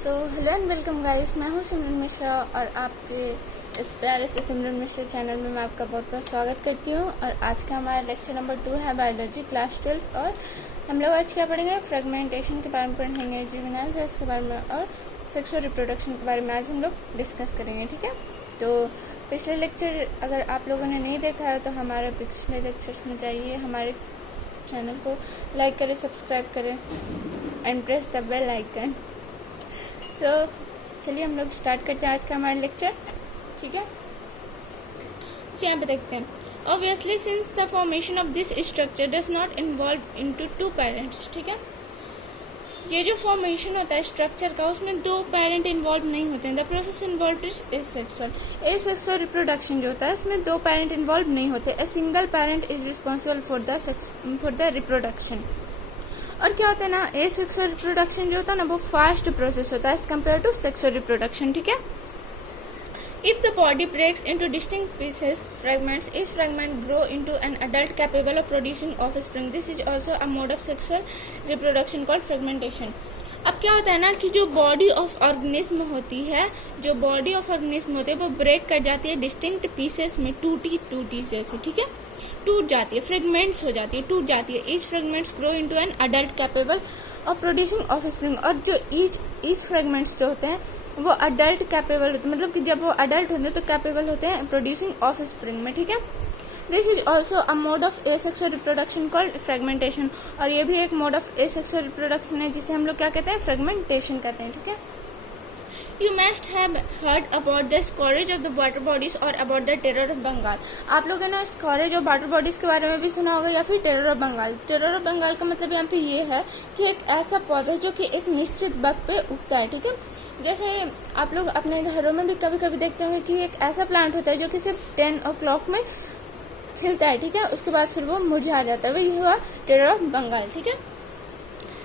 Hello and welcome guys, मैं हूं सिमरन मिश्रा और आपके इस प्यारे से सिमरन मिश्रा चैनल में मैं आपका बहुत बहुत स्वागत करती हूं। और आज का हमारा लेक्चर नंबर 2 है बायोलॉजी क्लास 12। और हम लोग आज क्या पढ़ेंगे, फ्रेगमेंटेशन के बारे में पढ़ेंगे, जुवेनाइल फेज के बारे में और सेक्सुअल रिप्रोडक्शन के बारे में आज हम लोग डिस्कस करेंगे। ठीक है, तो पिछले लेक्चर अगर आप लोगों ने नहीं देखा है तो हमारे पिछले लेक्चर्स में जाइए, हमारे चैनल को लाइक करें, सब्सक्राइब करें and press the bell icon. चलिए हम लोग स्टार्ट करते हैं आज का हमारा लेक्चर। ठीक है, यहाँ पे देखते हैं। Obviously since the formation of this structure does not involve into two parents. ठीक है, ये जो फॉर्मेशन होता है स्ट्रक्चर का, उसमें दो पेरेंट इन्वॉल्व नहीं होते हैं। The process involve is asexual reproduction जो होता है उसमें दो पेरेंट इन्वॉल्व नहीं होते। A single parent is responsible for the reproduction. और क्या होता है ना, एसेक्सुअल रिप्रोडक्शन जो होता है ना वो फास्ट प्रोसेस होता है as compared to sexual reproduction. ठीक है, if the body breaks into distinct pieces fragments, each fragment grow into an adult capable of producing offspring. This is also a mode of sexual reproduction called fragmentation. अब क्या होता है ना कि जो body of organism होती है, जो बॉडी ऑफ ऑर्गेनिज्म होती है वो ब्रेक कर जाती है डिस्टिंक्ट पीसेस में, टूटी जैसे। ठीक है, टूट जाती है, फ्रेगमेंट्स हो जाती है, टूट जाती है। Each fragments grow into an adult capable of producing offspring. और जो ईच फ्रेगमेंट्स जो होते हैं वो अडल्ट कैपेबल होते हैं, मतलब कि जब वो अडल्ट होते हैं तो कैपेबल होते हैं प्रोड्यूसिंग ऑफस्प्रिंग में। ठीक है, this is also a mode of asexual reproduction called fragmentation. और ये भी एक मोड ऑफ एसेक्सुअल रिप्रोडक्शन है जिसे हम लोग क्या कहते हैं, फ्रेगमेंटेशन कहते हैं। ठीक है, You must have heard about the scourge of the water bodies or about the terror of Bengal. आप लोगों ने स्कोरेज ऑफ वाटर बॉडीज के बारे में भी सुना होगा या फिर terror of Bengal. Terror of Bengal का मतलब यहाँ पे ये है कि एक ऐसा पौधा जो कि एक निश्चित वक्त पे उगता है। ठीक है, जैसे आप लोग अपने घरों में भी कभी कभी देखते होंगे कि एक ऐसा प्लांट होता है जो कि सिर्फ 10 o'clock में खिलता है। ठीक है, उसके बाद फिर वो मुरझा जाता है, वही हुआ टेरर ऑफ बंगाल। ठीक है,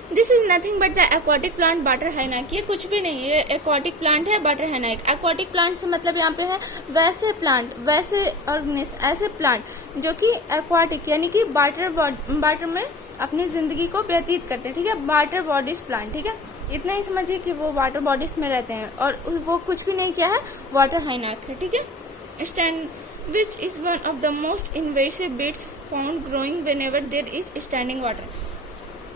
this is nothing but the aquatic plant water हाइनाक। ये कुछ भी नहीं, ये एक्वाटिक प्लांट है वाटर हाइनाक। एक्वाटिक प्लांट से मतलब यहाँ पे है वैसे प्लांट, वैसे ऑर्गेनिज्म, ऐसे प्लांट जो कि एक्वाटिक यानी कि वाटर में अपनी जिंदगी को व्यतीत करते हैं। ठीक है, वाटर बॉडीज प्लांट। ठीक है, इतना ही समझिए कि वो वाटर बॉडीज में रहते हैं और वो कुछ भी नहीं किया है, वाटर हाइनाक है। ठीक है, stand which is one of the most invasive weeds found growing whenever there is standing water.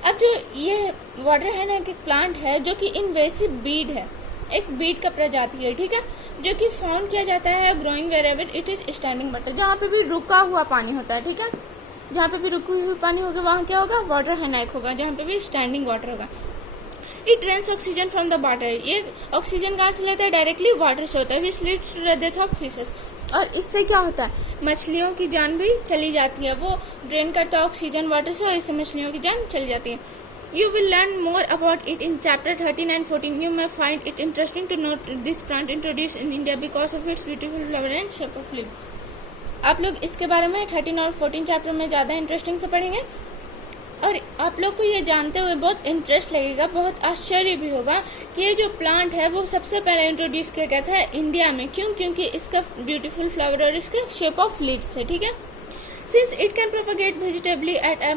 अब जो ये वाटर है ना कि प्लांट है जो कि इन्वेसिव बीड है, एक बीड का प्रजाति है। ठीक है, जो कि फाउंड किया जाता है growing wherever it is standing water, जहाँ पे भी रुका हुआ पानी होता है। ठीक है, जहाँ पे भी रुकी हुई पानी होगा वहाँ क्या होगा, वाटर हाइनाक होगा। जहाँ पे भी स्टैंडिंग वाटर होगा, it drains oxygen from the water. ये ऑक्सीजन कहाँ से लेता है, डायरेक्टली वाटर से होता है, which leads to the death of fishes. और इससे क्या होता है, मछलियों की जान भी चली जाती है। वो ड्रेन करता है ऑक्सीजन वाटर से और इससे मछलियों की जान चली जाती है। You will learn more about it in chapter 13 and 14. You may find it interesting to note this plant introduce in India because of its beautiful flower and shape of leaf. आप लोग इसके बारे में 13 और 14 चैप्टर में ज्यादा interesting से पढ़ेंगे और आप लोग को ये जानते हुए बहुत इंटरेस्ट लगेगा, बहुत आश्चर्य भी होगा कि ये जो प्लांट है वो सबसे पहले इंट्रोड्यूस किया गया था इंडिया में। क्यों? क्योंकि इसका ब्यूटीफुल फ्लावर और इसके शेप ऑफ लीव्स है। ठीक है, since it can propagate vegetatively at a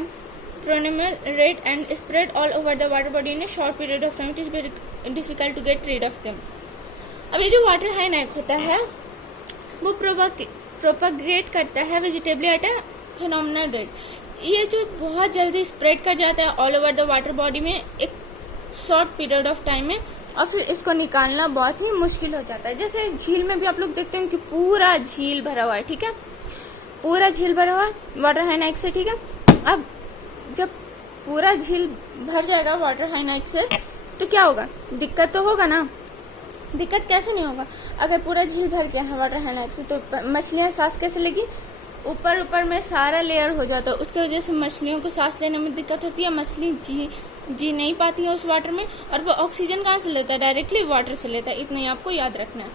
phenomenal rate and spread all over the water body in a short period of time, it is very difficult to get rid of them. अब ये जो water हाइनाक होता है वो propagate करता है वेजिटेबली at a phenomenal rate. ये जो बहुत जल्दी स्प्रेड कर जाता है all over the water body में एक शॉर्ट पीरियड ऑफ टाइम में, और फिर इसको निकालना बहुत ही मुश्किल हो जाता है। जैसे झील में भी आप लोग देखते हैं कि पूरा झील भरा हुआ है। ठीक है, पूरा झील भरा हुआ है वाटर हाइनाक से। ठीक है, अब जब पूरा झील भर जाएगा वाटर हाइनाक से तो क्या होगा, दिक्कत तो होगा ना। दिक्कत कैसे नहीं होगा, अगर पूरा झील भर गया है वाटर हाइनाक से तो मछलियां सांस कैसे लेगी, ऊपर में सारा लेयर हो जाता है, उसकी वजह से मछलियों को सांस लेने में दिक्कत होती है। मछली जी नहीं पाती है उस वाटर में, और वो ऑक्सीजन कहाँ से लेता है, डायरेक्टली वाटर से लेता है। इतना ही आपको याद रखना है।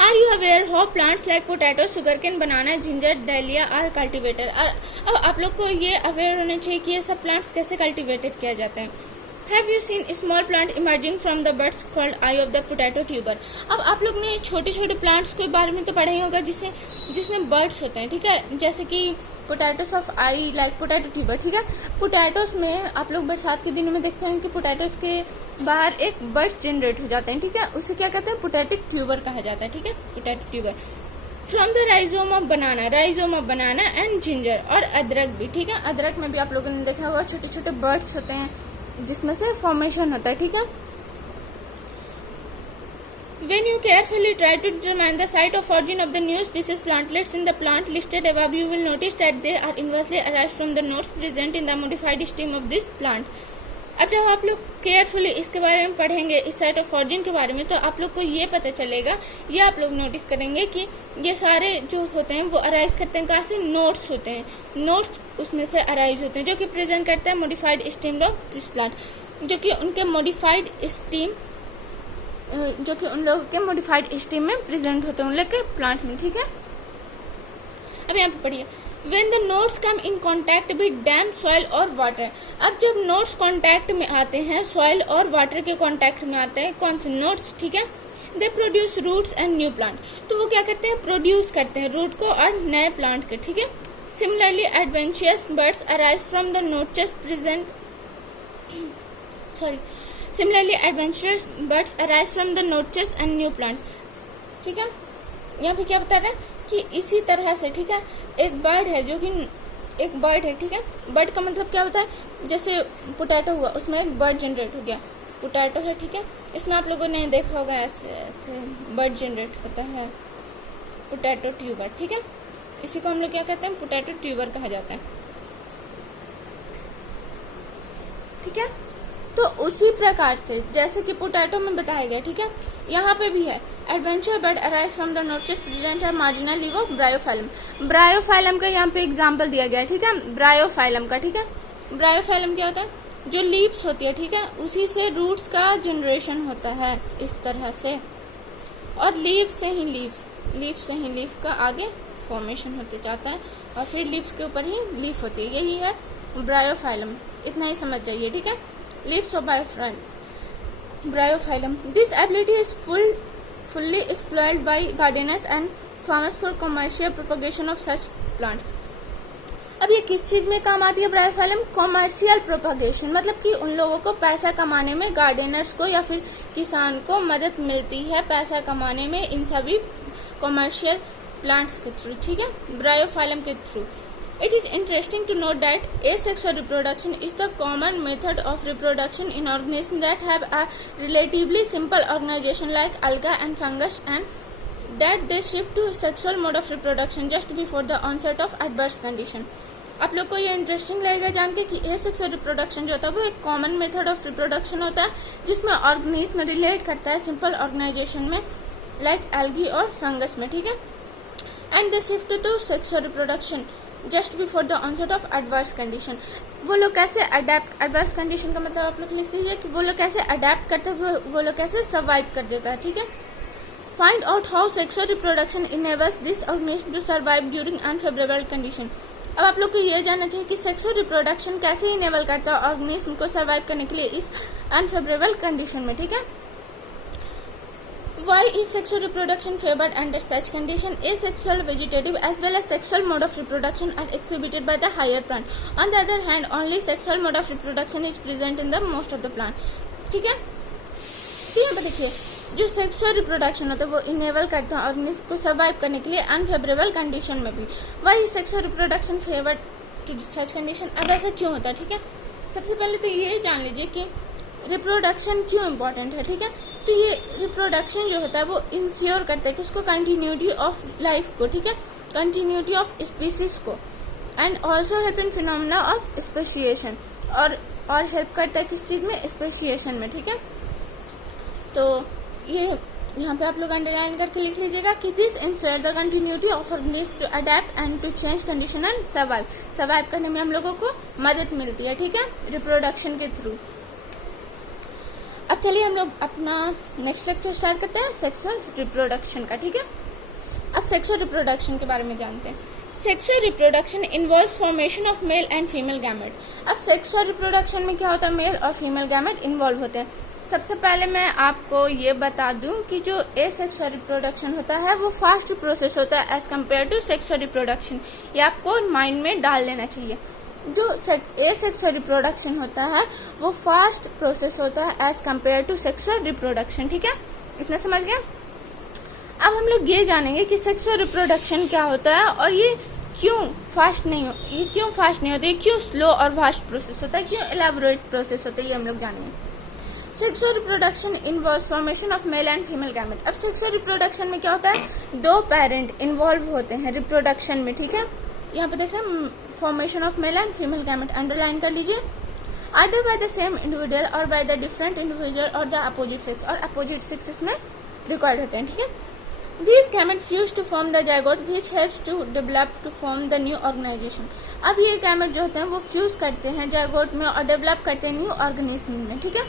Are you aware how plants like potato, sugarcane, banana, ginger, dahlia are cultivated. अब आप लोग को ये अवेयर होना चाहिए कि ये सब प्लांट्स कैसे कल्टिवेटेड किया जाता है। Have you seen a small plant emerging from the buds called eye of the potato tuber? अब आप लोग ने छोटे छोटे प्लांट्स के बारे में तो पढ़ा ही होगा जिसमें बर्ड्स होते हैं। ठीक है, जैसे कि potatoes of I like potato tuber, ठीक है। पोटैटोस में आप लोग बरसात के दिनों में देखते हैं कि पोटैटोस के बाहर एक बर्ड्स जनरेट हो जाते हैं, ठीक है, उसे क्या कहते हैं, पोटैटो ट्यूबर कहा जाता है, ठीक है, potato tuber. From the rhizome of banana and ginger, और अदरक भी, ठीक है। अदरक में भी आप लोगों ने देखा होगा छोटे छोटे बर्ड्स होते हैं जिसमें से फॉर्मेशन होता है, ठीक है। When you carefully try to determine the site of origin of the new species plantlets in the plant listed above, you will notice that they are inversely arised from the nodes present in the modified stem of this plant. अब जब आप लोग carefully इसके बारे में पढ़ेंगे, इस site of origin के बारे में, तो आप लोग को ये पता चलेगा, ये आप लोग नोटिस करेंगे कि ये सारे जो होते हैं वो अराइज करते हैं कहाँ से, नोड्स होते हैं, नोड्स उसमें से अराइज होते हैं जो कि प्रेजेंट करते हैं modified stem of this plant, जो कि उनके मॉडिफाइड स्टेम, जो कि उन लोगों के मॉडिफाइड स्टेम में प्रेजेंट होते हैं उन लोग के प्लांट में, ठीक है। अब यहाँ पे पढ़िए, When the nodes come in contact with damp soil or water, अब जब नोड्स कांटेक्ट में आते हैं, सॉइल और वाटर के कांटेक्ट में आते हैं, कौन से नोड्स, ठीक है, they produce roots and new plant, तो वो क्या करते हैं, प्रोड्यूस करते हैं रूट को और नए प्लांट के, ठीक है। Similarly adventurous birds arise from the notches present, Similarly, adventurous birds arise from the noches and new plants, ठीक है। यहाँ पे क्या बता रहा है कि इसी तरह से, ठीक है, एक बर्ड है जो कि एक बर्ड है, ठीक है। बर्ड का मतलब क्या होता है, जैसे पोटैटो हुआ, उसमें एक बर्ड जनरेट हो गया, पोटैटो है, ठीक है। इसमें आप लोगों ने देखा होगा ऐसे बर्ड जनरेट होता है, पोटैटो ट्यूबर, ठीक है। इसी को हम लोग क्या कहते हैं, पोटैटो ट्यूबर कहा जाता है, ठीक है। तो उसी प्रकार से जैसे कि पोटैटो में बताया गया, ठीक है, यहाँ पे भी है, एडवेंचर बर्ड arise from the notches present are marginal leave of bryophyllum, bryophyllum का यहाँ पे एग्जांपल दिया गया है, ठीक है, ब्रायोफाइलम का, ठीक है। ब्रायोफाइलम क्या होता है, जो लीव्स होती है, ठीक है, उसी से रूट्स का जनरेशन होता है इस तरह से, और लीव से ही लीफ का आगे फॉर्मेशन होते जाता है, और फिर लीव्स के ऊपर ही लीफ होती है, यही है ब्रायोफाइलम, इतना ही समझ जाइए, ठीक है। Leaves of Bryophyllum. This ability is fully exploited by gardeners and farmers for commercial propagation of such plants. अब ये किस चीज में काम आती है ब्रायोफाइलम, कॉमर्शियल प्रोपगेशन, मतलब कि उन लोगों को पैसा कमाने में, गार्डनर्स को या फिर किसान को मदद मिलती है पैसा कमाने में इन सभी कॉमर्शियल प्लांट्स के थ्रू, ठीक है, ब्रायोफाइलम के through. It is interesting to note that asexual reproduction is the common method of reproduction in organisms that have a relatively simple organization like algae and fungus, and that they shift to sexual mode of reproduction just before the onset of adverse condition. आप लोग को ये interesting लगेगा जान के कि asexual reproduction जो होता है वो एक कॉमन मेथड ऑफ रिप्रोडक्शन होता है जिसमें ऑर्गेनिज्म रिलेट करता है सिंपल ऑर्गेनाइजेशन में, लाइक एल्गी और फंगस में, ठीक है। And they shift to sexual reproduction just before the onset of adverse condition. वो लोग कैसे अडेप्ट, एडवर्स कंडीशन का मतलब आप लोग लिख लीजिए कि वो लोग कैसे अडेप्ट करते हैं, वो लोग कैसे सर्वाइव कर देता है, ठीक है। Find out how sexual reproduction enables this organism to survive during unfavourable condition. अब आप लोग को ये जानना चाहिए कि सेक्सुअल रिप्रोडक्शन कैसे इनेबल करता है ऑर्गेनिज्म को सर्वाइव करने के लिए इस अनफेवरेबल कंडीशन में, ठीक है। Why is sexual reproduction favored under such condition? Asexual, vegetative as well as sexual mode of reproduction are exhibited by the higher plant. On the other hand, only sexual mode of reproduction is present in the most of the plant. ठीक है, तो यहाँ पे देखिए जो sexual reproduction होता है वो इनेबल करता है ऑर्गेनिज्म को सर्वाइव करने के लिए अनफेवरेबल कंडीशन में भी। Why sexual reproduction favoured to such condition, अब ऐसा क्यों होता है, ठीक है। सबसे पहले तो ये जान लीजिए कि रिप्रोडक्शन क्यों इम्पोर्टेंट है, ठीक है। तो ये रिप्रोडक्शन जो होता है वो इंश्योर करता है किसको, कंटिन्यूटी ऑफ लाइफ को, ठीक है, कंटिन्यूटी ऑफ स्पीसीज को, and also help in phenomena of speciation, और हेल्प करता है किस चीज में, स्पेशिएशन में, ठीक है। तो ये यहाँ पे आप लोग अंडरलाइन करके लिख लीजिएगा कि this ensure the continuity of organism to adapt and to change condition and survive करने में हम लोगों को मदद मिलती है, ठीक है, रिप्रोडक्शन के थ्रू। अब चलिए हम लोग अपना नेक्स्ट लेक्चर स्टार्ट करते हैं सेक्सुअल रिप्रोडक्शन का, ठीक है। अब सेक्सुअल रिप्रोडक्शन के बारे में जानते हैं। Sexual reproduction involve formation of male and female gamete. अब सेक्सुअल रिप्रोडक्शन में क्या होता है, मेल और फीमेल गैमेट इन्वॉल्व होते हैं। सबसे पहले मैं आपको ये बता दूं कि जो एसेक्सुअल रिप्रोडक्शन होता है वो फास्ट प्रोसेस होता है as compared to sexual reproduction. ये आपको माइंड में डाल लेना चाहिए। जो एसेक्सुअल रिप्रोडक्शन होता है वो फास्ट प्रोसेस होता है as compared to sexual reproduction. ठीक है, इतना समझ गए। अब हम लोग ये जानेंगे कि सेक्सुअल रिप्रोडक्शन क्या होता है और ये क्यों फास्ट नहीं होता, ये क्यों स्लो और फास्ट प्रोसेस होता है, क्यों एलैबोरेट प्रोसेस होता है, ये हम लोग जानेंगे। Sexual reproduction involve formation of male and female gamete. अब सेक्सुअल रिप्रोडक्शन में क्या होता है, दो पेरेंट इन्वॉल्व होते हैं रिप्रोडक्शन में। ठीक है, यहाँ पे देख रहे हैं formation of male and female gamete, underline कर लीजिए। Either by the same individual और बाय द डिफरेंट इंडिविजुअल और द अपोजिट सेक्स, और अपोजिट सेक्स इसमें रिकॉर्ड होते हैं। ठीक है, These gametes fuse to form the zygote which helps to develop to form the new organization। अब ये गैमेट जो होते हैं वो फ्यूज करते हैं जायगोट में और डेवलप करते हैं न्यू ऑर्गेनिज्म में। ठीक है,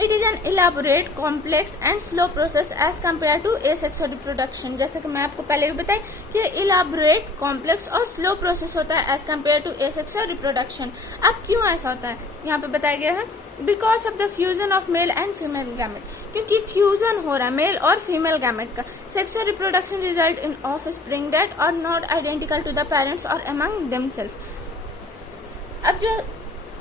it is an elaborate complex and slow process as compared to asexual reproduction. जैसे कि मैं आपको पहले भी बताई कि इलाबोरेट कॉम्प्लेक्स और स्लो प्रोसेस होता है as compared to asexual reproduction. अब क्यों ऐसा होता है, यहाँ पे बताया गया है because of the fusion of male and female gamete, क्योंकि फ्यूजन हो रहा है मेल और फीमेल गैमेट का। Sexual reproduction result in offspring that are not identical to the parents और अमंग देमसेल्फ। अब जो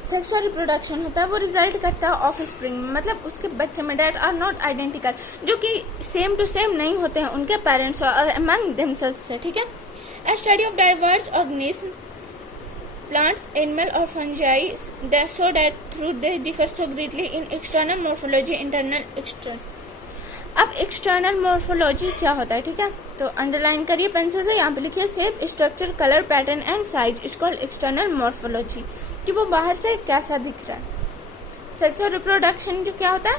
सेक्सुअल रिप्रोडक्शन होता है वो रिजल्ट करता है ऑफ स्प्रिंग, मतलब उसके बच्चे में डेट आर नॉट आइडेंटिकल, जो कि सेम टू सेम नहीं होते हैं उनके पेरेंट्स और अमंग देमसेल्फ से। ठीक है, a study of diverse organism plants, animal or fungi so that through they differ so greatly in external morphology, internal, external। अब एक्सटर्नल मोर्फोलॉजी क्या होता है, ठीक है, तो अंडरलाइन करिए पेंसिल से, यहाँ पे लिखिए shape, structure, colour, pattern and size is called external morphology, कि वो बाहर से कैसा दिख रहा है। सेक्सुअल रिप्रोडक्शन जो क्या होता है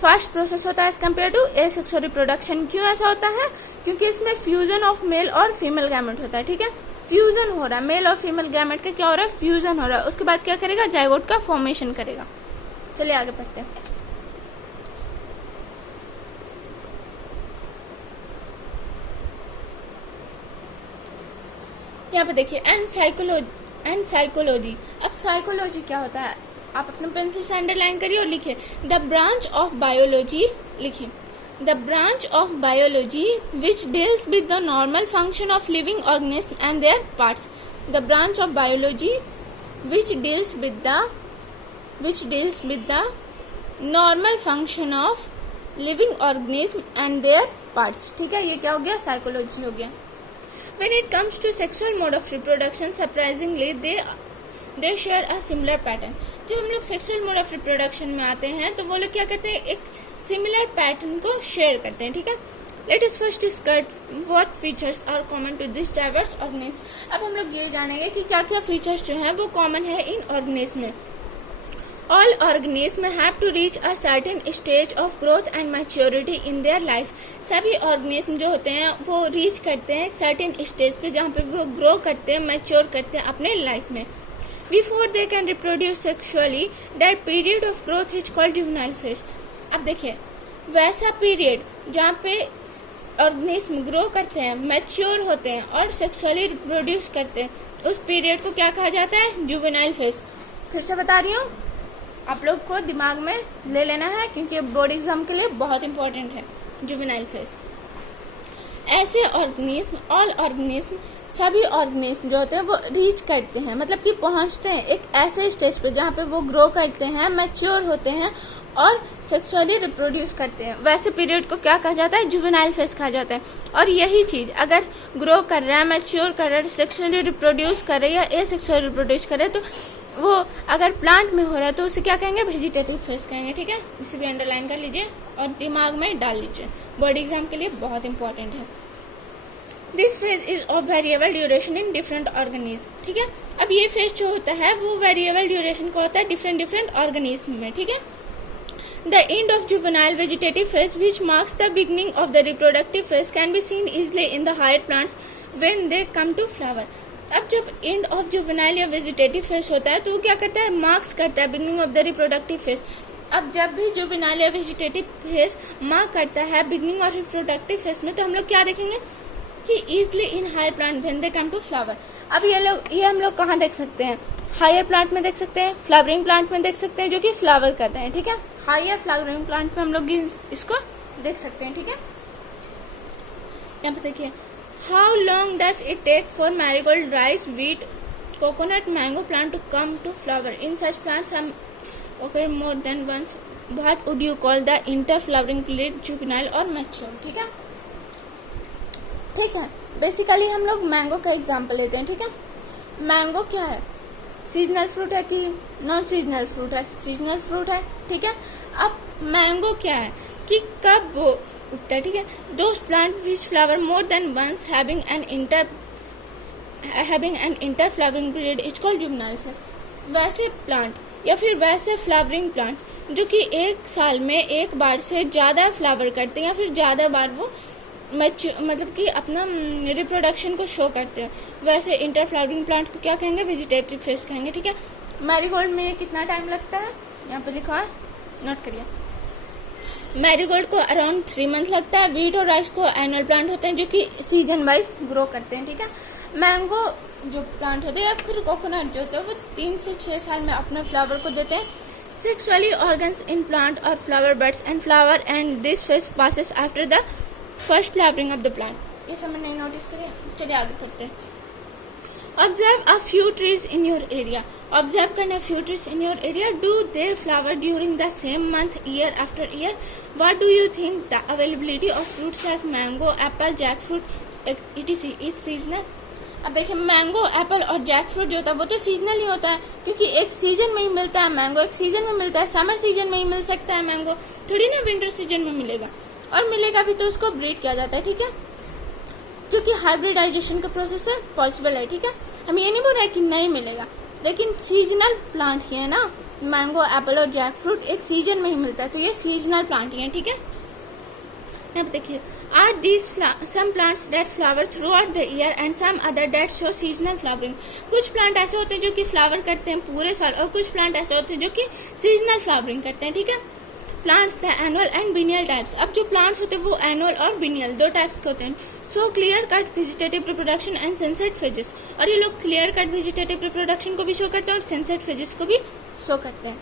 फास्ट प्रोसेस होता है as compared to asexual reproduction. क्यों ऐसा होता है, क्योंकि इसमें फ्यूजन ऑफ मेल और फीमेल गैमेट होता है। ठीक है, फ्यूजन हो रहा है मेल और फीमेल गैमेट का, क्या हो रहा है, फ्यूजन हो रहा है। उसके बाद क्या करेगा, जायगोट का फॉर्मेशन करेगा। चलिए आगे पढ़ते हैं। यहाँ पे देखिए एंड साइकोलॉजी। अब साइकोलॉजी क्या होता है, आप अपने पेंसिल से अंडरलाइन करिए और लिखिए द ब्रांच ऑफ बायोलॉजी, लिखिए the branch of biology which deals with the normal function of living organisms and their parts। the branch of biology which deals with the normal function of living organism and their parts। ठीक है, ये क्या हो गया, psychology हो गया। when it comes to sexual mode of reproduction surprisingly they share a similar pattern। जब हम लोग सेक्सुअल मोड ऑफ रिप्रोडक्शन में आते हैं तो वो लोग क्या करते हैं, एक सिमिलर पैटर्न को शेयर करते हैं। ठीक है, let us first discuss what features are common to this diverse organism. अब हम लोग ये जानेंगे कि क्या क्या फीचर्स जो हैं वो कॉमन है इन ऑर्गेनिज्म में। All organism have to reach a certain stage of growth and maturity in their life. सभी ऑर्गेनिज्म जो होते हैं वो रीच करते हैं एक सर्टेन स्टेज पे जहाँ पे वो ग्रो करते हैं, मैच्योर करते हैं अपने लाइफ में। Before they can reproduce sexually, that period of growth is called juvenile phase। अब देखिए वैसा पीरियड जहाँ पे ऑर्गेनिज्म ग्रो करते हैं, मैच्योर होते हैं और सेक्सुअली रिप्रोड्यूस करते हैं, उस पीरियड को क्या कहा जाता है, जुवेनाइल फेज। फिर से बता रही हूँ, आप लोग को दिमाग में ले लेना है क्योंकि बोर्ड एग्जाम के लिए बहुत इंपॉर्टेंट है जुवेनाइल फेज। ऐसे ऑर्गेनिज्म, ऑल ऑर्गेनिज्म, सभी ऑर्गेनिज्म जो होते हैं वो रीच करते हैं, मतलब कि पहुंचते हैं एक ऐसे स्टेज पे जहाँ पे वो ग्रो करते हैं, मैच्योर होते हैं और सेक्सुअली रिप्रोड्यूस करते हैं। वैसे पीरियड को क्या कहा जाता है, जुवेनाइल फेज कहा जाता है। और यही चीज अगर ग्रो कर रहा है, मैच्योर कर रहा है, सेक्सुअली रिप्रोड्यूस कर रहा है या एसेक्सुअली रिप्रोड्यूस कर रहा है, तो वो अगर प्लांट में हो रहा है तो उसे क्या कहेंगे, वेजिटेटिव फेज कहेंगे। ठीक है, इसे भी अंडरलाइन कर लीजिए और दिमाग में डाल लीजिए, बोर्ड एग्जाम के लिए बहुत इंपॉर्टेंट है। This phase is of variable duration in different organism. ठीक है, अब ये फेज जो होता है वो वेरिएबल ड्यूरेशन का होता है डिफरेंट ऑर्गेनिज्म में। ठीक है, the end of juvenile vegetative phase which marks the beginning of the reproductive phase can be seen easily in the higher plants when they come to flower. अब जब end of juvenile या vegetative phase होता है तो वो क्या करता है, मार्क्स करता है beginning of the reproductive phase. अब जब भी जुवेनाइल या वेजिटेटिव फेज मार्क करता है बिगनिंग और रिप्रोडक्टिव फेज में, तो हम लोग क्या देखेंगे कि easily in higher plant when they come to flower. अब ये हम लोग कहाँ देख सकते हैं, हायर प्लांट में देख सकते हैं, फ्लावरिंग प्लांट में देख सकते हैं जो कि फ्लावर कर रहे हैं। ठीक है, हायर फ्लावरिंग प्लांट पे हम लोग इसको देख सकते हैं, ठीक है। यहाँ पे देखिए, how long does it take for marigold, rice, wheat, coconut, mango plant to come to flower? In such plants हम okay more than once, what would you call the inter flowering period, juvenile और mature, ठीक है। ठीक है, basically हम लोग mango का example लेते हैं, ठीक है। मैंगो क्या है, सीजनल फ्रूट है कि नॉन सीजनल फ्रूट है? सीजनल फ्रूट है, ठीक है। अब मैंगो क्या है कि कब वो उगता है, ठीक है। Those plant which flower more than once having an inter flowering period is called juvenile phase. वैसे प्लांट या फिर वैसे फ्लावरिंग प्लांट जो कि एक साल में एक बार से ज्यादा फ्लावर करते हैं या फिर ज्यादा बार वो मतलब कि अपना रिप्रोडक्शन को शो करते हैं, वैसे इंटर फ्लावरिंग प्लांट को क्या कहेंगे, वेजिटेटिव फेज कहेंगे, ठीक है। मैरीगोल्ड में कितना टाइम लगता है, यहाँ पे लिखा है, नोट करिए। मैरीगोल्ड को अराउंड 3 मंथ लगता है। व्हीट और राइस को एनुअल प्लांट होते हैं जो कि सीजन वाइज ग्रो करते हैं, ठीक है। मैंगो जो प्लांट होते हैं या फिर कोकोनट जो होते हैं वो 3 से 6 साल में अपने फ्लावर को देते हैं। सेक्सुअली ऑर्गन्स इन प्लांट और flower buds and flower and this phase passes after the first flowering of the plant. ये सब नहीं नोटिस करिए, चलिए आगे पढ़ते हैं। Observe a few trees in your area. Observe करना few trees in your area. Do they flower during the same month year after year? What do you think the availability of fruits like mango, apple, jack fruit etc is seasonal? अब देखिए, mango, Apple और Jack fruit जो होता है वो तो seasonal ही होता है, क्योंकि एक सीजन में ही मिलता है मैंगो, एक सीजन में मिलता है, समर सीजन में ही मिल सकता है मैंगो, थोड़ी ना विंटर सीजन में मिलेगा, और मिलेगा भी तो उसको ब्रीड किया जाता है, ठीक है, जो कि हाइब्रिडाइजेशन का प्रोसेस है, पॉसिबल है, ठीक है। हम ये नहीं बोल रहे कि नहीं मिलेगा, लेकिन सीजनल प्लांट ही है ना, मैंगो, एप्पल और जैक फ्रूट एक सीजन में ही मिलता है, तो ये सीजनल प्लांट ही है, ठीक है। अब देखिए, are these some plants that flower throughout the year and some other that show seasonal flowering? कुछ प्लांट ऐसे होते हैं जो कि फ्लावर करते हैं पूरे साल, और कुछ प्लांट ऐसे होते हैं जो कि सीजनल फ्लावरिंग करते हैं, ठीक है। Plants the annual and biennial types. अब जो प्लांट्स होते हैं वो एनुअल और बिनियल 2 टाइप्स के होते हैं। So clear cut vegetative reproduction and sunset phases, और ये लोग क्लियर कट वेजिटेटिव रिप्रोडक्शन को भी शो करते हैं और सनसेट फेजेस को भी शो करते हैं।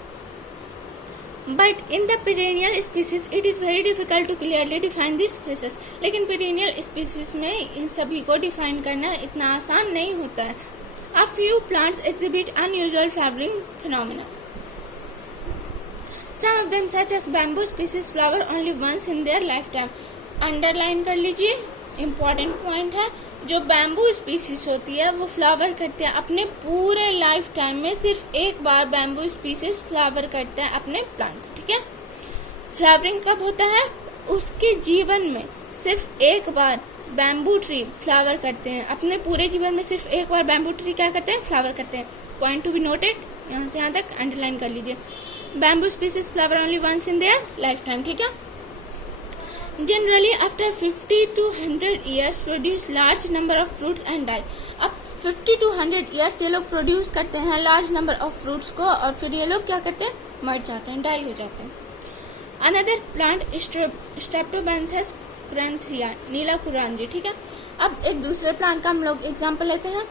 But in the perennial species it is very difficult to clearly define this phases. लेकिन पेरेनियल स्पीसीज में इन सभी को डिफाइन करना इतना आसान नहीं होता है। A few plants exhibit unusual flowering phenomena. Some of them such as bamboo species flower only once in their lifetime. Underline कर लीजिए, इम्पोर्टेंट पॉइंट है। जो बैम्बू स्पीसीज होती है वो फ्लावर करते हैं अपने पूरे लाइफ टाइम में, सिर्फ एक बार बैम्बू स्पीसीज फ्लावर करते हैं अपने प्लांट, ठीक है। फ्लावरिंग कब होता है? उसके जीवन में सिर्फ एक बार बैम्बू ट्री फ्लावर करते हैं, अपने पूरे जीवन में सिर्फ एक बार बैम्बू ट्री क्या करते हैं, फ्लावर करते हैं। पॉइंट टू बी नोटेड, यहाँ से यहाँ तक अंडरलाइन कर लीजिए। Bamboo species flower only once in their lifetime, ठीक है। Generally after 50 to 100 years produce large number of fruits and die. अब 50 to 100 years ये लोग प्रोड्यूस करते हैं लार्ज नंबर ऑफ फ्रूट्स को, और फिर ये लोग क्या करते हैं, मर जाते हैं, डाई हो जाते हैं। अनदर प्लांट स्ट्रेप्टोबैंथस क्रेंथिया, नीला कुरांजी, ठीक है। अब एक दूसरे प्लांट का हम लोग एग्जाम्पल लेते हैं,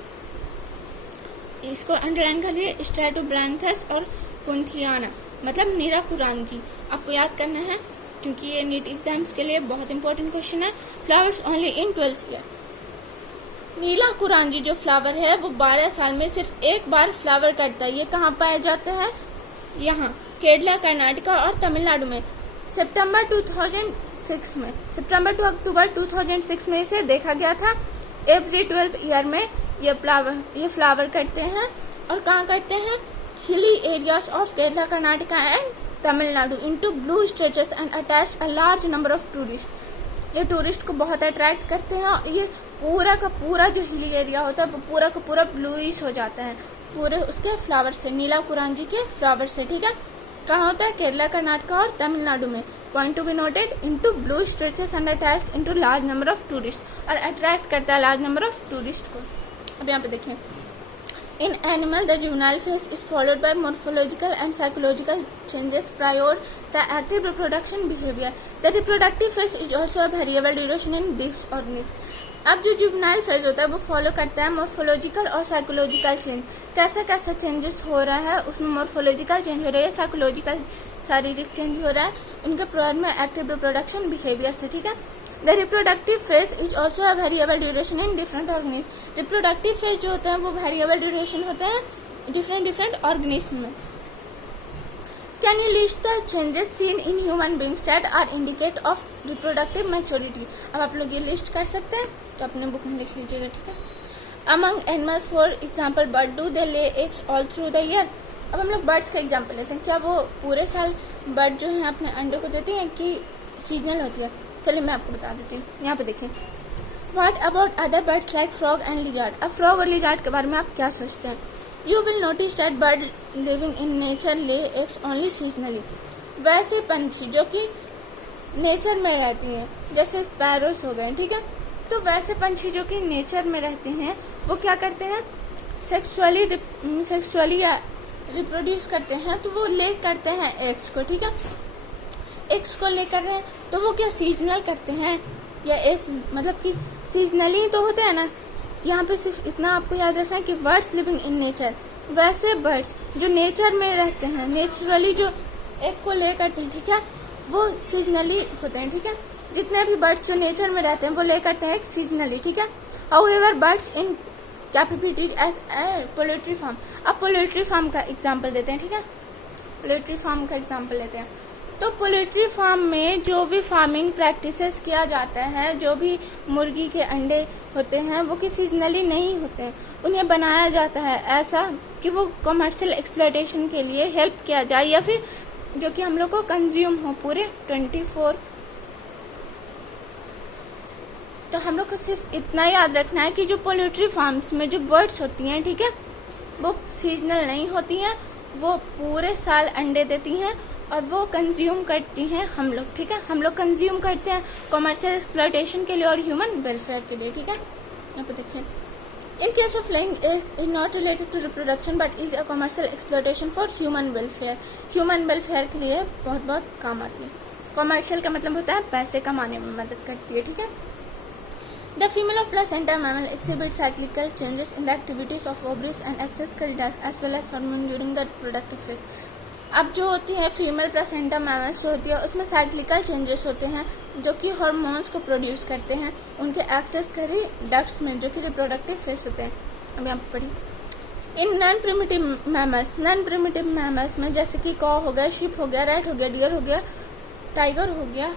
इसको अंडरलाइन कर लिए, स्ट्रेटोबैंथस और कुंथियाना, मतलब नीला कुरांजी। आपको याद करना है क्योंकि ये नीट एग्जाम्स के लिए बहुत इंपॉर्टेंट क्वेश्चन है। Flowers only in 12 year. Neela Kurinji जो फ्लावर है वो 12 साल में सिर्फ एक बार फ्लावर करता है। ये कहाँ पाए जाते हैं? यहाँ केरला, कर्नाटका और तमिलनाडु में। सितंबर टू अक्टूबर 2006 में इसे देखा गया था। एवरी 12 ईयर में ये फ्लावर करते हैं, और कहाँ करते हैं? Hilly areas of Kerala, Karnataka and Tamil Nadu into blue stretches and attach a large number of tourist. ये टूरिस्ट को बहुत अट्रैक्ट करते हैं, और ये पूरा का पूरा जो हिली एरिया होता है वो पूरा का पूरा ब्लूइश हो जाता है पूरे उसके फ्लावर से, नीला कुरांजी के फ्लावर से, ठीक है। कहाँ होता है? केरला, कर्नाटका और तमिलनाडु में। Point to be noted, into blue stretches and attach into large number of tourist, और अट्रैक्ट करता है लार्ज नंबर ऑफ टूरिस्ट को। अब यहाँ पे देखें, in animal the juvenile phase is followed by morphological and psychological changes prior the active reproduction behavior. The reproductive phase is also a variable duration in these organisms. अब जो juvenile phase होता है वो फॉलो करता है morphological और psychological change. कैसा कैसा चेंजेस हो रहा है उसमें, मॉर्फोलॉजिकल चेंज हो रहा है, साइकोलॉजिकल शारीरिक चेंज हो रहा है, उनके प्रोडक्ट में एक्टिव रिप्रोडक्शन बिहेवियर से, ठीक है। The reproductive phase is also a variable duration in different organism. Reproductive phase जो होता है वो वेरिएबल ड्यूरेशन होता है डिफरेंट ऑर्गेनिज्म में। Can you list the changes seen in human beings that are indicate of reproductive maturity. अब आप लोग ये लिस्ट कर सकते हैं, तो अपने बुक में लिख लीजिएगा, ठीक है। Among animal for example bird, do they lay eggs all through the year. अब हम लोग बर्ड्स का एग्जाम्पल लेते हैं, क्या वो पूरे साल बर्ड जो है अपने अंडे को देती हैं कि सीजनल होती है। चलिए मैं आपको बता देती हूँ, यहाँ पे देखिए। What about other birds like frog and lizard. अब फ्रॉग और लिजार्ड के बारे में आप क्या सोचते हैं। You will notice that bird living in nature lay eggs only seasonally. वैसे पंछी जो कि नेचर में रहती हैं, जैसे स्पैरोस हो गए, ठीक है, तो वैसे पंछी जो कि नेचर में रहते हैं वो क्या करते हैं, सेक्सुअली रिप्रोड्यूस करते हैं, तो वो ले करते हैं एग्स को, ठीक है। एग्स को ले कर रहे हैं तो वो क्या सीजनल करते हैं या मतलब कि सीजनली तो होते हैं ना। यहाँ पे सिर्फ इतना आपको याद रखना है कि बर्ड्स लिविंग इन नेचर, वैसे बर्ड्स जो नेचर में रहते हैं, नेचुरली जो एग को ले करते हैं, ठीक है, वो सीजनली होते हैं, ठीक है। जितने भी बर्ड्स जो नेचर में रहते हैं वो ले करते हैं सीजनली, ठीक है। However birds in captivity as a poultry farm. अब पोल्ट्री फार्म का एग्जाम्पल देते हैं, ठीक है। पोल्ट्री फार्म का एग्जाम्पल लेते हैं, तो पोल्ट्री फार्म में जो भी फार्मिंग प्रैक्टिसेस किया जाता है, जो भी मुर्गी के अंडे होते हैं वो कि सीजनली नहीं होते हैं, उन्हें बनाया जाता है ऐसा कि वो कमर्शियल एक्सप्लॉयटेशन के लिए हेल्प किया जाए, या फिर जो कि हम लोग को कंज्यूम हो पूरे 24। तो हम लोग को सिर्फ इतना याद रखना है कि जो पोल्ट्री फार्म्स में जो बर्ड्स होती हैं, ठीक है, वो सीजनल नहीं होती हैं, वो पूरे साल अंडे देती हैं और वो कंज्यूम करती हैं हम लोग, ठीक है। हम लोग कंज्यूम करते हैं कमर्शियल एक्सप्लॉयटेशन के लिए और ह्यूमन वेलफेयर के लिए, ठीक है। यहाँ पे देखिए, in case of laying is not related to reproduction but is a commercial exploitation for human welfare. Human welfare के लिए बहुत काम आती है। कमर्शियल का मतलब होता है पैसे कमाने में मदद करती है, ठीक है। The female of placenta mammal exhibit cyclical changes in the activities of ovaries and accessory ducts as well as hormone during the reproductive phase. अब जो होती है फीमेल प्लेसेंटा मैमल्स जो होती है उसमें साइक्लिकल चेंजेस होते हैं जो कि हार्मोन्स को प्रोड्यूस करते हैं उनके एक्सेसरी डक्ट्स में, जो कि रिप्रोडक्टिव फेज होते हैं। अब यहाँ पर पढ़ी। इन नॉन प्रिमिटिव मैमल्स में जैसे कि कॉ हो गया, शिप हो गया, रैट हो गया, डियर हो गया, टाइगर हो गया,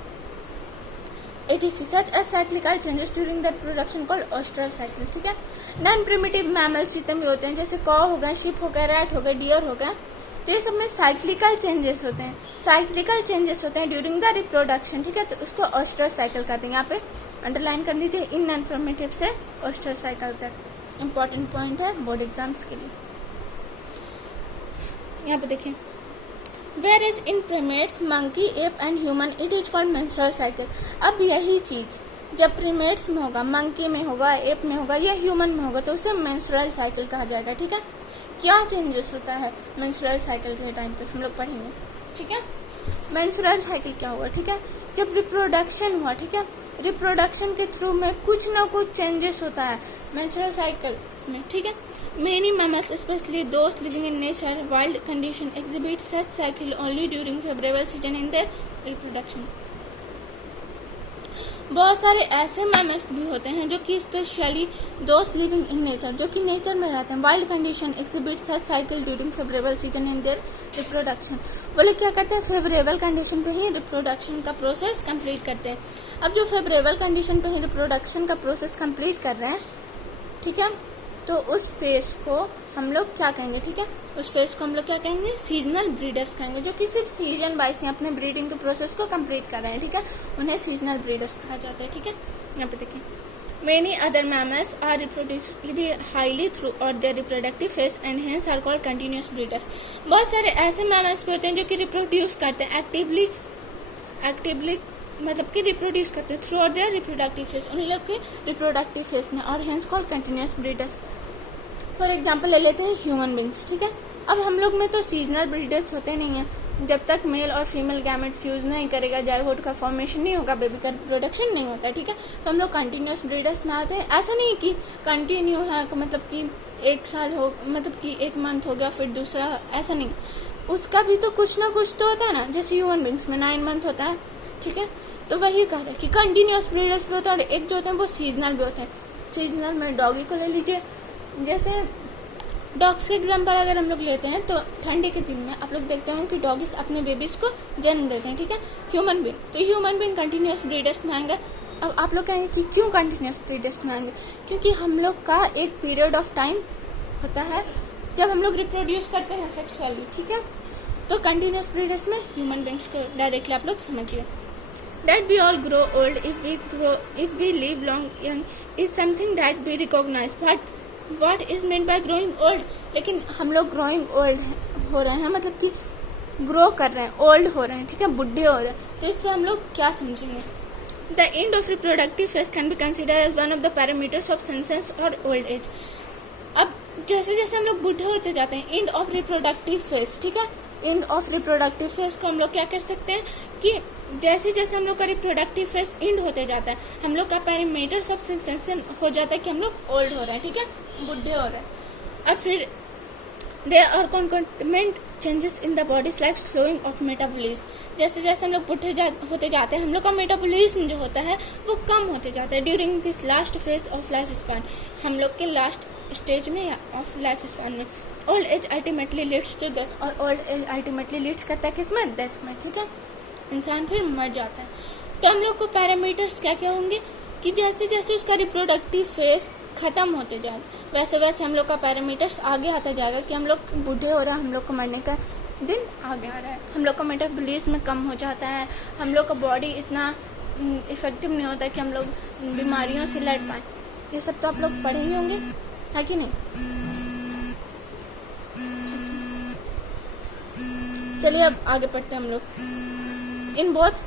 etc. such as cyclical changes during that production called oestral cycle, ठीक है। नॉन प्रिमिटिव मैमल्स जितने भी होते हैं जैसे कॉ हो गए, शिप हो गया, रैट हो गया, डियर हो गया, तो ये सब में साइक्लिकल चेंजेस होते हैं। साइक्लिकल चेंजेस होते हैं ड्यूरिंग द रिप्रोडक्शन, ठीक है, तो उसको ओस्ट्रल साइकिल कहते हैं। यहाँ पे अंडरलाइन कर लीजिए, इन नॉन प्रिमिटिव से ओस्ट्रल साइकिल तक इम्पोर्टेंट पॉइंट है बोर्ड एग्जाम्स के लिए। यहाँ पे देखिए, Whereas in primates, monkey, ape and human, it is called menstrual cycle. अब यही चीज जब primates में होगा, monkey में होगा, ape में होगा या human में होगा तो उसे menstrual cycle कहा जाएगा, ठीक है। क्या चेंजेस होता है menstrual cycle के टाइम पे हम लोग पढ़ेंगे, ठीक है। menstrual cycle क्या हुआ, ठीक है, जब रिप्रोडक्शन हुआ, ठीक है, रिप्रोडक्शन के थ्रू में कुछ ना कुछ चेंजेस होता है menstrual cycle में, ठीक है। Many mammals, especially those living in nature, wild condition, exhibit such cycle only during favorable season in their reproduction. बहुत सारे ऐसे मैमल्स भी होते हैं जो कि स्पेशली दोस्त लिविंग इन नेचर, जो कि नेचर में रहते हैं, wild condition exhibit such cycle during favourable season in their reproduction. वो लोग क्या करते हैं, फेवरेबल कंडीशन पे ही रिप्रोडक्शन का प्रोसेस कंप्लीट करते हैं। अब जो फेवरेबल कंडीशन पे ही रिप्रोडक्शन का प्रोसेस कंप्लीट कर रहे हैं, ठीक है, तो उस फेज को हम लोग क्या कहेंगे, ठीक है, उस फेज को हम लोग क्या कहेंगे, सीजनल ब्रीडर्स कहेंगे, जो कि सिर्फ सीजन वाइज ही अपने ब्रीडिंग के प्रोसेस को कंप्लीट कर रहे हैं, ठीक है, उन्हें सीजनल ब्रीडर्स कहा जाता है, ठीक है। यहाँ पे देखिए, many other mammals are reproducibly highly throughout their reproductive phase and hence are called continuous breeders. बहुत सारे ऐसे मैमल्स भी होते हैं जो कि रिप्रोड्यूस करते हैं एक्टिवली मतलब कि रिप्रोड्यूस करते हैं throughout their reproductive phase, उन लोग के रिप्रोडक्टिव फेज में, और hence called continuous breeders. For example ले लेते हैं ह्यूमन बींग्स, ठीक है। अब हम लोग में तो सीजनल ब्रीडर्स होते नहीं है, जब तक मेल और फीमेल गैमेट फ्यूज नहीं करेगा, जायगोट का फॉर्मेशन नहीं होगा, बेबी का प्रोडक्शन नहीं होता है, ठीक है, तो हम लोग कंटिन्यूअस ब्रीडर्स में आते हैं। ऐसा नहीं कि कंटिन्यू है मतलब कि एक साल हो, मतलब कि एक मंथ हो गया फिर दूसरा, ऐसा नहीं। उसका भी तो कुछ ना कुछ तो होता है ना, जैसे ह्यूमन बींग्स में 9 मंथ होता है, ठीक है। तो वही कह रहा है कि कंटिन्यूअस ब्रीडर्स भी होते हैं और एक जो होते हैं वो सीजनल भी होते हैं। सीजनल में डॉगी को ले लीजिए, जैसे डॉग्स के एग्जाम्पल अगर हम लोग लेते हैं तो ठंडी के दिन में आप लोग देखते होंगे कि डॉगीज अपने बेबीज को जन्म देते हैं, ठीक है। ह्यूमन बींग, तो ह्यूमन बींग कंटिन्यूअस ब्रीडर्स में आएंगे। अब आप लोग कहेंगे कि क्यों कंटिन्यूअस ब्रीडर्स में आएंगे, क्योंकि हम लोग का एक पीरियड ऑफ टाइम होता है जब हम लोग रिप्रोड्यूस करते हैं सेक्सुअली, ठीक है। तो कंटिन्यूअस ब्रीडर्स में ह्यूमन बींग्स को डायरेक्टली आप लोग समझिए। That we all grow old if we live long young is something that we recognize. But what is meant by growing old? लेकिन हम लोग growing old हो रहे हैं, मतलब कि ग्रो कर रहे हैं, ओल्ड हो रहे हैं, ठीक है, बुढ़े हो रहे हैं। तो इससे हम लोग क्या समझेंगे? The end of reproductive phase can be considered as one of the parameters of senescence or old age. अब जैसे जैसे हम लोग बूढ़े होते जाते हैं, एंड ऑफ रिप्रोडक्टिव फेज, ठीक है, एंड ऑफ रिप्रोडक्टिव फेज को हम लोग क्या कह सकते हैं कि जैसे जैसे हम लोग का रिप्रोडक्टिव फेज एंड होते जाता है, हम लोग का पैरामीटर्स ऑफ सेंसेशन हो जाता है कि हम लोग ओल्ड हो रहे हैं, ठीक है, बुढ़े हो रहे हैं। और फिर there are concomitant changes in the bodies like slowing of metabolism. जैसे जैसे हम लोग बुढ़े होते जाते हैं, हम लोग का मेटाबॉलिज्म जो होता है वो कम होते जाता है during this last phase of life span, हम लोग के लास्ट स्टेज में या ऑफ लाइफ स्पैन में। Old age ultimately leads to death, और ओल्ड एज अल्टीमेटली लीड्स करता है किसमें? डेथ में, ठीक है, इंसान फिर मर जाता है। तो हम लोग को पैरामीटर्स क्या क्या होंगे कि जैसे जैसे उसका रिप्रोडक्टिव फेज खत्म होते जाएगा वैसे वैसे हम लोग का पैरामीटर्स आगे आता जाएगा कि हम लोग बूढ़े हो रहे हैं, हम लोग को मरने का दिन आगे आ रहा है, हम लोग का मेटाबॉलिज्म कम हो जाता है, हम लोग का बॉडी इतना इफेक्टिव नहीं होता है कि हम लोग बीमारियों से लड़ पाए। ये सब तो आप लोग पढ़े ही होंगे, है कि नहीं? चलिए अब आगे पढ़ते हैं हम लोग। In both